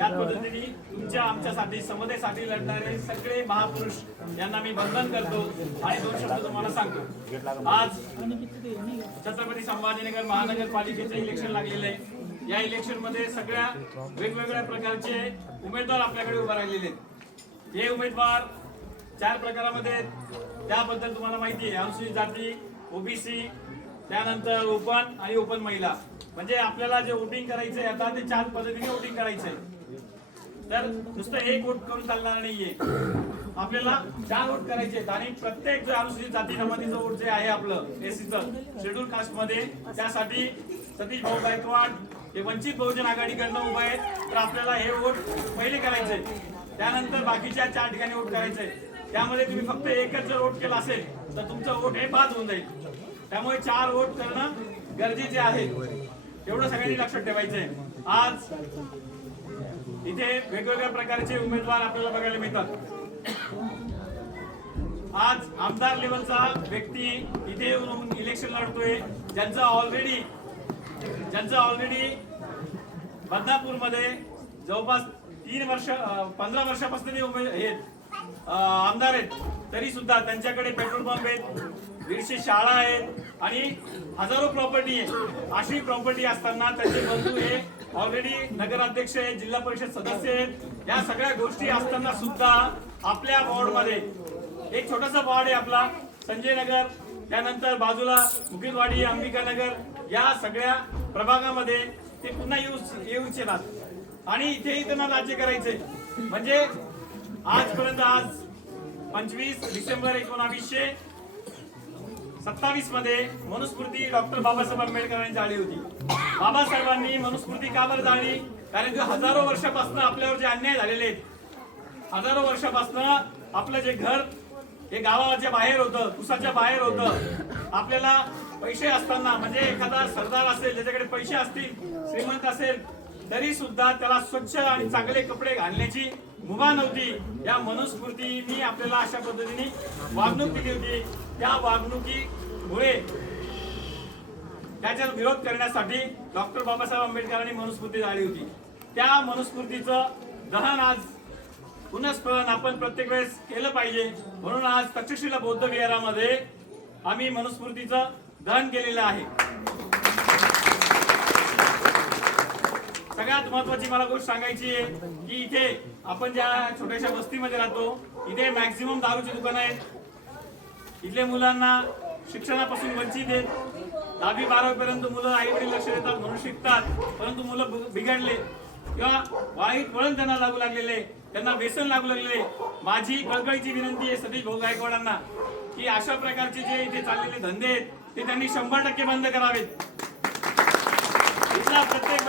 त्याच पद्धतीने तुमच्या आमच्यासाठी समतेसाठी लढणारे सगळे महापुरुष यांना मी वंदन करतो आणि दोन शब्द तुम्हाला सांगतो। आज छत्रपती संभाजीनगर महानगरपालिकेचे इलेक्शन लागलेले आहे। या इलेक्शन मध्ये सगळ्या वेगवेगळ्या प्रकारचे उमेदवार आपल्याकडे उभे राहिलेले आहेत। हे उमेदवार 4 प्रकारामध्ये आहेत, त्याबद्दल तुम्हाला माहिती आहे। अनुसूचित जाती, ओबीसी, त्यानंतर ओपन आणि ओपन महिला। म्हणजे आपल्याला जे वोटिंग करायचंय आता ते 4 पद्धतीने वोटिंग करायचंय। तर नुसतं एक वोट करून चालणार नाहीये, आपल्याला 4 वोट करायचे आहेत। आणि प्रत्येक जो अनुसूचित जाती जमातीचं वोट जे आहे आपलं एससीचं शेड्यूल कास्ट मध्ये, त्यासाठी सतीश भाऊ गायकवाड हे वंचित बहुजन आघाडीकडनं उभे आहेत। तर आपल्याला हे वोट पहिले करायचंय, त्यानंतर बाकीच्या 4 ठिकाणी वोट करायचंय। त्यामध्ये तुम्ही फक्त एकच जर वोट केला असेल तर तुमचं वोट हे बाद होऊन जाईल। त्यामुळे 4 वोट करणं गरजेचे आहे, एवढं सगळ्यांनी लक्षात ठेवायचंय। आज इथे वेगवेगळ्या प्रकारचे उमेदवार आपल्याला बघायला मिळतात। आज आमदार लेवलचा व्यक्ती इथे येऊन इलेक्शन लढतोय, ज्यांचं ऑलरेडी बदनापूरमध्ये जवळपास 15 वर्षापासून ते आमदार आहेत। तरी सुद्धा त्यांच्याकडे पेट्रोल पंप आहेत, 150 शाळा आहेत आणि हजारो प्रॉपर्टी आहे। अशी प्रॉपर्टी असताना त्यांचे बंधू हे ऑलरेडी नगराध्यक्ष आहेत, जिल्हा परिषद सदस्य आहेत। या सगळ्या गोष्टी असताना सुद्धा आपल्या वॉर्डमध्ये एक छोटासा वॉर्ड आहे आपला संजय नगर, त्यानंतर बाजूला मुकिंदवाडी, अंबिकानगर, या सगळ्या प्रभागामध्ये ते पुन्हा येऊ इच्छितात आणि इथे त्यांना राज्य करायचे। म्हणजे आजपर्यंत आज 25 डिसेंबर 1927 मध्ये मनुस्मृती डॉक्टर बाबासाहेब आंबेडकरांनी जाळली होती। बाबासाहेबांनी मनुस्मृती का बरं जाळली? कारण की हजारो वर्षापासून आपल्यावर जे अन्याय झालेले आहेत, हजारो वर्षापासून आपलं जे घर हे गावाच्या बाहेर होतं, कुसाच्या बाहेर होतं। आपल्याला पैसे असताना, म्हणजे एखादा सरदार असेल ज्याच्याकडे पैसे असतील, श्रीमंत असेल, तरी सुद्धा त्याला स्वच्छ आणि चांगले कपडे घालण्याची मुभा नव्हती। या मनुस्मृतीने आपल्याला अशा पद्धतीने वागणूक दिली होती। त्या वागणुकीमुळे त्याचा विरोध करण्यासाठी डॉक्टर बाबासाहेब आंबेडकरांनी मनुस्मृती जाळली होती। त्या मनुस्मृतीचं दहन आज पुनस्मरण आपण प्रत्येक वेळेस केलं पाहिजे। म्हणून आज तक्षशिला बौद्ध विहारामध्ये आम्ही मनुस्मृतीचं दहन केलेलं आहे। सगळ्यात महत्वाची मला गोष्ट सांगायची आहे की इथे आपण ज्या छोट्याशा वस्तीमध्ये राहतो, इथे मॅक्झिमम दारूची दुकानं आहेत। इथल्या मुलांना शिक्षणापासून वंचित आहेत। 10वी 12वी पर्यंत मुलं आई वडील लक्ष देतात म्हणून शिकतात, परंतु मुलं बिघडले किंवा वाईट वळण त्यांना लागू लागलेले, त्यांना व्यसन लागू लागलेले। माझी कळकळीची विनंती आहे सतीश भाऊ गायकवाडांना की अशा प्रकारचे जे इथे चाललेले धंदे आहेत ते त्यांनी 100% बंद करावेत। इथला प्रत्येक